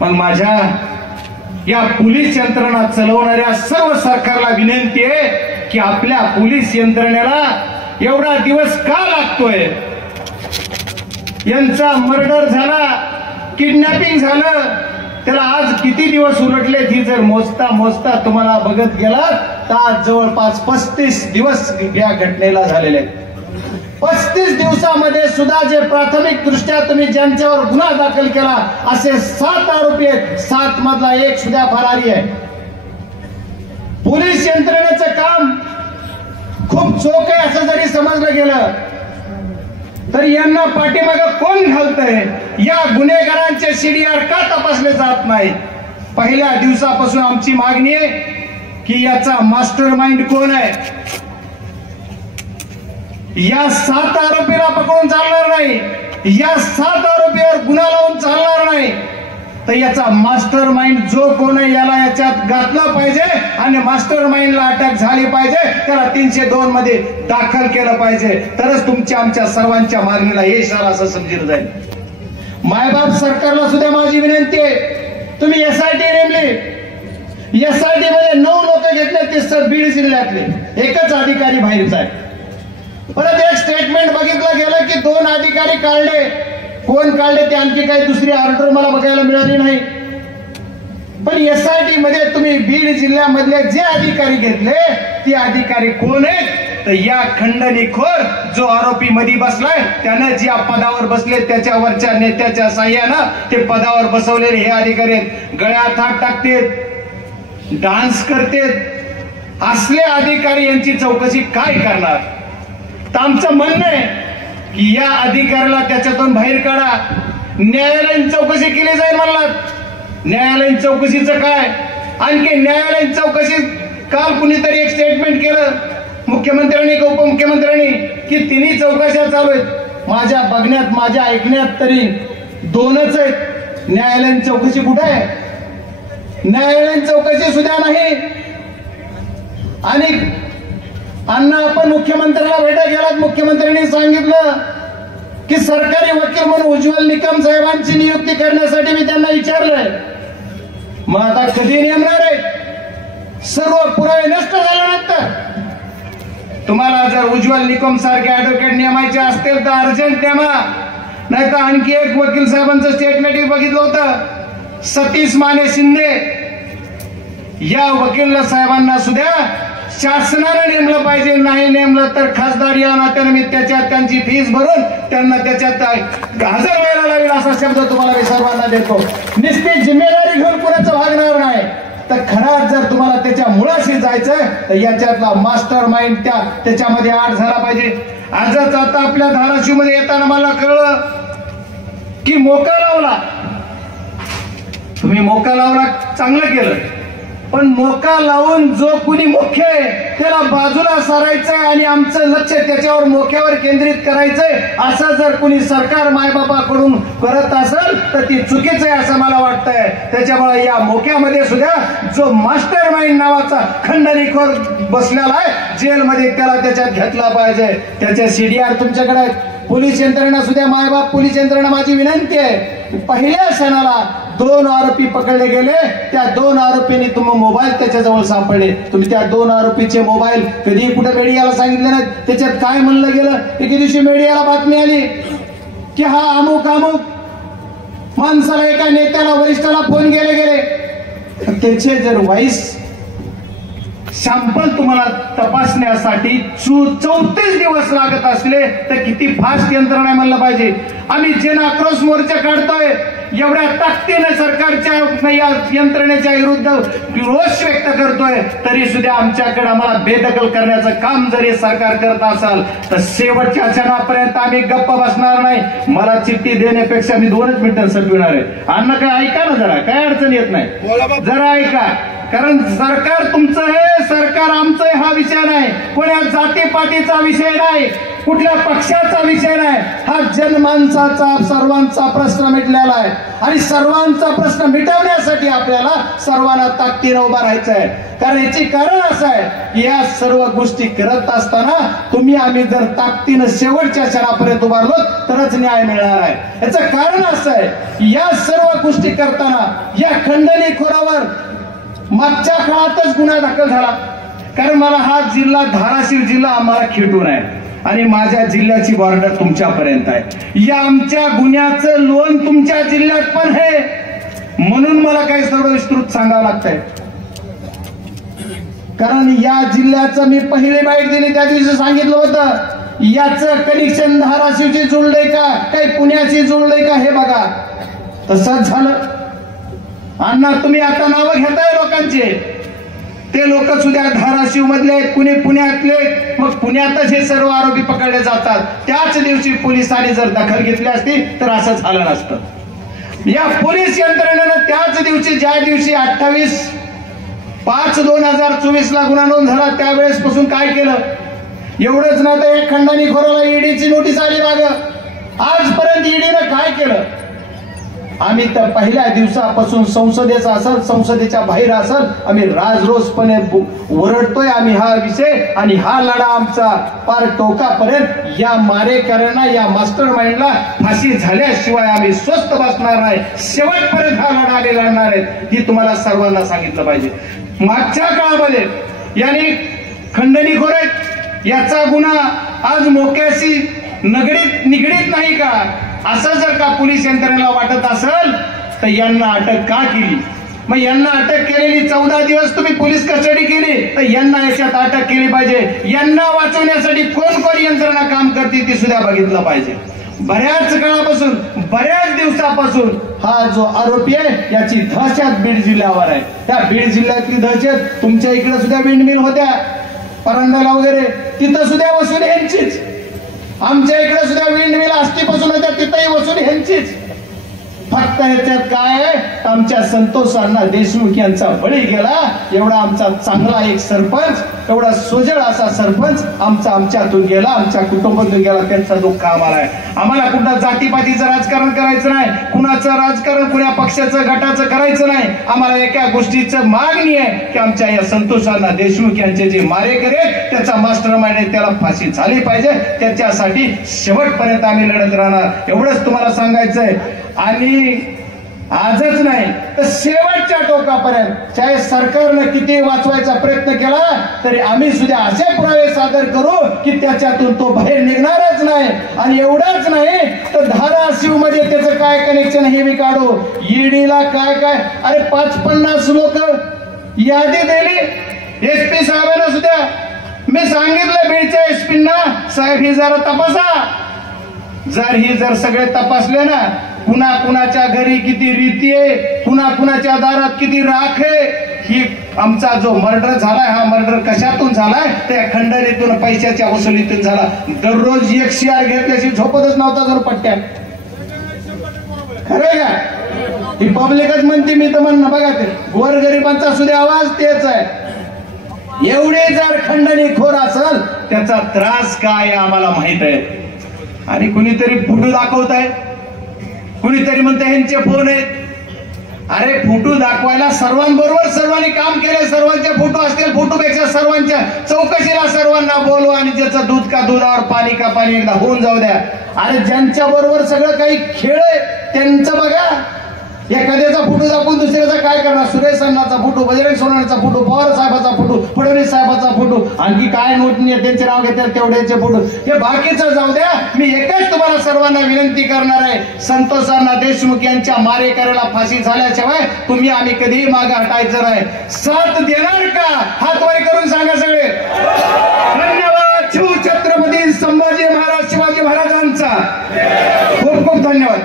पण माझ्या या पोलीस यंत्रणा चालवणाऱ्या सर्व सरकारला विनंती आहे की आपल्या पोलीस यंत्रणेला एवढा दिवस का लागतोय? यांचा मर्डर झाला, किडनॅपिंग झालं, त्याला आज किती दिवस उलटले ही जर मोजता मोजता तुम्हाला बघत गेला तर आज जवळपास 35 दिवस या घटनेला झालेले आहेत. 35 दिवसामध्ये सुद्धा जे प्राथमिक दृष्ट्या तुम्ही ज्यांच्यावर गुन्हा दाखल केला असे 7 आरोपी आहेत, 7 मधला एक सुद्धा फरारी आहे. पोलीस यंत्रणेचं काम खूप चोख आहे असं जरी समजलं गेलं तर यांना पाठीमागं कोण घालतंय? या गुन्हेगारांचे सीडीआर का तपासले जात नाही? पहिल्या दिवसापासून आमची मागणी आहे की याचा मास्टर माइंड कोण आहे? या 7 आरोपीला पकडून चालणार नाही, या 7 आरोपीवर गुन्हा लावून चालणार नाही. तर याचा मास्टर माइंड जो कोण आहे याला याच्यात घातलं पाहिजे आणि मास्टर माइंडला अटक झाली पाहिजे, त्याला 302 मध्ये दाखल केलं पाहिजे, तरच तुमच्या आमच्या सर्वांच्या मागणीला यश आलं असं समजलं जाईल. मायबाप सरकारला सुद्धा माझी विनंती आहे, तुम्ही एसआयटी नेमली, एसआयटी मध्ये 9 लोक घेतले, ते बीड जिल्ह्यातले, एकच अधिकारी बाहेरचा आहे. परत एक स्टेटमेंट बघितलं गेलं की 2 अधिकारी काढले, कोण काढले ते आणखी काही दुसरी ऑर्डर मला बघायला मिळाली नाही. पण एसआयटी मध्ये तुम्ही बीड जिल्ह्यामधले जे अधिकारी घेतले ते अधिकारी कोण आहेत? तर या खंडणीखोर जो आरोपी मध्ये बसलाय त्यानं ज्या पदावर बसले त्याच्यावरच्या नेत्याच्या साह्यानं ते पदावर बसवलेले हे अधिकारी आहेत. गळ्यात हात टाकतेत, डान्स करतेत, असले अधिकारी यांची चौकशी काय करणार? तर आमचं म्हणणं आहे की या अधिकाऱ्याला त्याच्यातून बाहेर काढा, न्यायालयीन चौकशी केली जाईल. म्हणलात न्यायालयीन चौकशीचं काय? आणखी न्यायालयीन चौकशी काल कुणीतरी एक स्टेटमेंट केलं मुख्यमंत्र्यांनी का उपमुख्यमंत्र्यांनी की तिन्ही चौकशा चालू आहेत. माझ्या बघण्यात, माझ्या ऐकण्यात तरी 2च आहेत. न्यायालयीन चौकशी कुठे आहे? न्यायालयीन चौकशी सुद्धा नाही. आणि अण्णा आपण मुख्यमंत्र्याला भेटा गेलात, मुख्यमंत्र्यांनी सांगितलं की सरकारी वकील म्हणून उज्ज्वल निकम साहेबांची नियुक्ती करण्यासाठी मी त्यांना विचारलंय. मग आता कधी नेमणार आहे? सर्व पुरावे नष्ट झाल्यानंतर. तुम्हाला जर उज्ज्वल निकम सारखे ऍडव्होकेट नेमायचे असतील तर अर्जंट नेमा, नाही तर आणखी एक वकील साहेबांचं स्टेटमेंट बघितलं होतं, सतीश माने शिंदे या वकील साहेबांना सुद्धा शासनाने नेमलं पाहिजे. नाही नेमलं तर खासदार या नात्याने मी त्याच्यात त्यांची फीस भरून त्यांना त्याच्यात हजर व्हायला लागेल असा शब्द तुम्हाला मी सर्वांना देतो. निश्चित जिम्मेदारी घेऊन कुणाचं भागणार नाही. तर खरं जर तुम्हाला त्याच्या मुळाशी जायचं तर याच्यातला मास्टर माइंड त्याच्यामध्ये आड झाला पाहिजे. आजच आता आपल्या धाराशिव मध्ये येताना मला कळलं की मोका लावला, तुम्ही मोका लावला, चांगलं केलं, पण मोका लावून जो कुणी मुख्य आहे त्याला बाजूला सारायचंय आणि आमचं लक्ष त्याच्यावर मोक्यावर केंद्रित करायचंय असं जर कुणी सरकार मायबापाकडून करत असेल तर ती चुकीचं आहे असं मला वाटतंय. त्याच्यामुळे या मोक्यामध्ये सुद्धा जो मास्टर माइंड नावाचा खंडणीखोर बसलेला आहे जेलमध्ये त्याला त्याच्यात घेतला पाहिजे. त्याचे सीडीआर तुमच्याकडे आहेत. पोलीस यंत्रणा सुद्धा, मायबाप पोलीस यंत्रणा माझी विनंती आहे, पहिल्या क्षणाला 2 आरोपी पकडले गेले, त्या 2 आरोपींनी तुम्ही मोबाईल त्याच्याजवळ सापडले. तुम्ही त्या 2 आरोपीचे मोबाईल कधी कुठे मीडियाला सांगितले नाहीत. त्याच्यात काय म्हणलं गेलं? एके दिवशी मीडियाला बातमी आली की हा अमुक अमुक माणसाला, एका नेत्याला, वरिष्ठाला फोन गेले. त्याचे जर व्हॉइस सॅम्पल तुम्हाला तपासण्यासाठी 34 दिवस लागत असले तर किती फास्ट यंत्रणा म्हणलं पाहिजे. आम्ही जन आक्रोश मोर्चा काढतोय, एवढ्या ताकदीने सरकारच्या या यंत्रणेच्या विरुद्ध रोष व्यक्त करतोय, तरी सुद्धा आमच्याकडे आम्हाला बेदखल करण्याचं काम जरी सरकार करत असाल तर शेवटच्या क्षणापर्यंत आम्ही गप्प बसणार नाही. मला चिठ्ठी देण्यापेक्षा मी 2च मिनिटं संपविणार आहे. अण्णा काय ऐका ना जरा, काय अडचण येत नाही, जरा ऐका. कारण सरकार तुमचं आहे, सरकार आमचं आहे हा विषय नाही, कोण्या जातीपातीचा विषय नाही, कुठल्या पक्षाचा विषय नाही, हा जनमानसाचा सर्वांचा प्रश्न मिटलेला आहे आणि सर्वांचा प्रश्न मिटवण्यासाठी आपल्याला सर्वांना ताकदीने उभा राहायचं आहे. कारण याची कारण असं आहे की या सर्व गोष्टी करत असताना तुम्ही आम्ही जर ताकदीनं शेवटच्या क्षणापर्यंत उभारलो तरच न्याय मिळणार आहे. याचं कारण असं आहे की या सर्व गोष्टी करताना या खंडणीखोरावर मागच्या काळातच गुन्हा दाखल झाला. कारण मला हा जिल्हा धाराशिव जिल्हा आम्हाला खेटून आहे आणि माझ्या जिल्ह्याची बॉर्डर तुमच्यापर्यंत आहे. या आमच्या गुन्ह्याचं लोन तुमच्या जिल्ह्यात पण आहे, म्हणून मला काही सर्व विस्तृत सांगावं लागतंय. कारण या जिल्ह्याचं मी पहिली बाईट दिली त्या दिवशी सांगितलं होतं याचं कनेक्शन धाराशिवची जुळलंय का काही पुण्याची जुळलंय का हे बघा. तसंच झालं. अण्णा तुम्ही आता नावं घेताय लोकांचे, ते लोक सुद्धा धाराशिव मधले आहेत, कुणी पुण्यातले, मग पुण्यातच हे सर्व आरोपी पकडले जातात. त्याच दिवशी पोलिसांनी जर दखल घेतली असती तर असं झालं नसतं. या पोलीस यंत्रणेनं त्याच दिवशी ज्या दिवशी 28/5/2024 ला गुन्हा नोंद झाला त्यावेळेस पासून काय केलं? एवढंच ना तर एक खंडणीखोराला ईडीची नोटीस आली माग. आजपर्यंत ईडीनं काय केलं? आम्ही तर पहिल्या दिवसापासून संसदेचा असेल संसदेच्या बाहेर असेल आम्ही राजरोसपणे ओरडतोय आम्ही हा विषय आणि हा लढा आमचा पार टोकापर्यंत. या मारेकऱ्यांना या मास्टर माइंडला फाशी झाल्याशिवाय आम्ही स्वस्थ बसणार नाही. शेवटपर्यंत हा लढा आम्ही लढणार आहे ही तुम्हाला सर्वांना सांगितलं पाहिजे. मागच्या काळामध्ये यांनी खंडणीखोर आहेत याचा गुन्हा आज मोक्याशी निगडीत नाही का असं जर का पोलीस यंत्रणेला वाटत असेल तर यांना अटक का केली? मग यांना अटक केलेली 14 दिवस तुम्ही पोलीस कस्टडी केली तर यांना याच्यात अटक केली पाहिजे. यांना वाचवण्यासाठी कोण कोण यंत्रणा काम करते ते सुद्धा बघितलं पाहिजे. बऱ्याच काळापासून बऱ्याच दिवसापासून हा जो आरोपी आहे याची दहशत बीड जिल्ह्यावर आहे. त्या बीड जिल्ह्यातली दहशत तुमच्या इकडे सुद्धा विंडमिल होत्या परंड्याला वगैरे, तिथं सुद्धा वसूल यांचीच. आमच्या इकडे सुद्धा विंडमिल आष्टीपासून होत्या तिथंही वसूल ह्यांचीच. फक्त ह्याच्यात काय आहे आमच्या संतोष अण्णा देशमुख यांचा बळी गेला. एवढा आमचा चांगला एक सरपंच, एवढा सोजळ असा सरपंच आमच्यातून गेला, आमच्या कुटुंबातून गेला. त्यांचा दुःख आम्हाला आहे. आम्हाला कुठं जातीपातीचं राजकारण करायचं नाही, कुणाचं राजकारण कुण्या पक्षाचं गटाचं करायचं नाही. आम्हाला एका गोष्टीचं मागणी आहे की आमच्या या संतोष अण्णा देशमुख यांचे जे मारेकरी त्याचा मास्टर माइंड आहे त्याला फाशी झाली पाहिजे. त्याच्यासाठी शेवटपर्यंत आम्ही लढत राहणार एवढंच तुम्हाला सांगायचंय. आणि आजच नाही तर शेवटच्या टोकापर्यंत चाहे सरकारनं किती वाचवायचा प्रयत्न केला तरी आम्ही सुद्धा असे पुरावे सादर करू की त्याच्यातून तो बाहेर निघणारच नाही. आणि एवढंच नाही तर धाराशिव मध्ये त्याचं काय कनेक्शन हे मी काढू. ईडीला काय काय अरे 50 लोक यादी दिली एसपी साहेबांना सुद्धा. मी सांगितलं बीडच्या एसपींना साहेब ही जरा तपासा. जर सगळे तपासले ना कुणा कुणाच्या घरी किती रीती आहे, कुणा कुणाच्या दारात किती राख आहे, ही आमचा जो मर्डर झालाय हा मर्डर कशातून झालाय त्या खंडणीतून पैशाच्या वसुलीतून झाला. दररोज 1 शेअर घेतल्याशी झोपतच नव्हता जर पट्ट्या. खरंय का? ही पब्लिकच म्हणते. मी तर म्हणणं बघा ते गोरगरिबांचा सुद्धा आवाज तेच आहे. एवढे जर खंडणीखोर असेल त्याचा त्रास काय आम्हाला माहित आहे. आणि कुणीतरी फोटो दाखवत आहे, कुणीतरी म्हणते ह्यांचे फोन आहेत. अरे फोटो दाखवायला सर्वांबरोबर सर्वांनी काम केले, सर्वांचे फोटो असतील. फोटोपेक्षा सर्वांच्या चौकशीला सर्वांना बोलवा आणि ज्याचं दूध का दुधावर पाणी का पाणी एकदा होऊन जाऊ द्या. अरे ज्यांच्या बरोबर सगळं काही खेळ आहे त्यांचं बघा. एखाद्याचा फोटो दाखवून दुसऱ्याचा काय करणार? सुरेश अण्णाचा फोटो, बजरंग सोनवणेचा फोटो, पवार साहेबाचा फोटो, फडणवीस साहेबाचा फोटो, आणखी काय नोट नाही त्यांचे नाव घेतात तेवढ्याचे फोटो. हे बाकीचं जाऊ द्या. मी एकच तुम्हाला सर्वांना विनंती करणार आहे, संतोष अण्णा देशमुख यांच्या मारेकऱ्याला फाशी झाल्याशिवाय तुम्ही आम्ही कधीही मागे हटायचं नाही. साथ देणार का? हात वर करून सांगा सगळे. धन्यवाद. शिवछत्रपती संभाजी महाराज शिवाजी महाराजांचा खूप खूप धन्यवाद.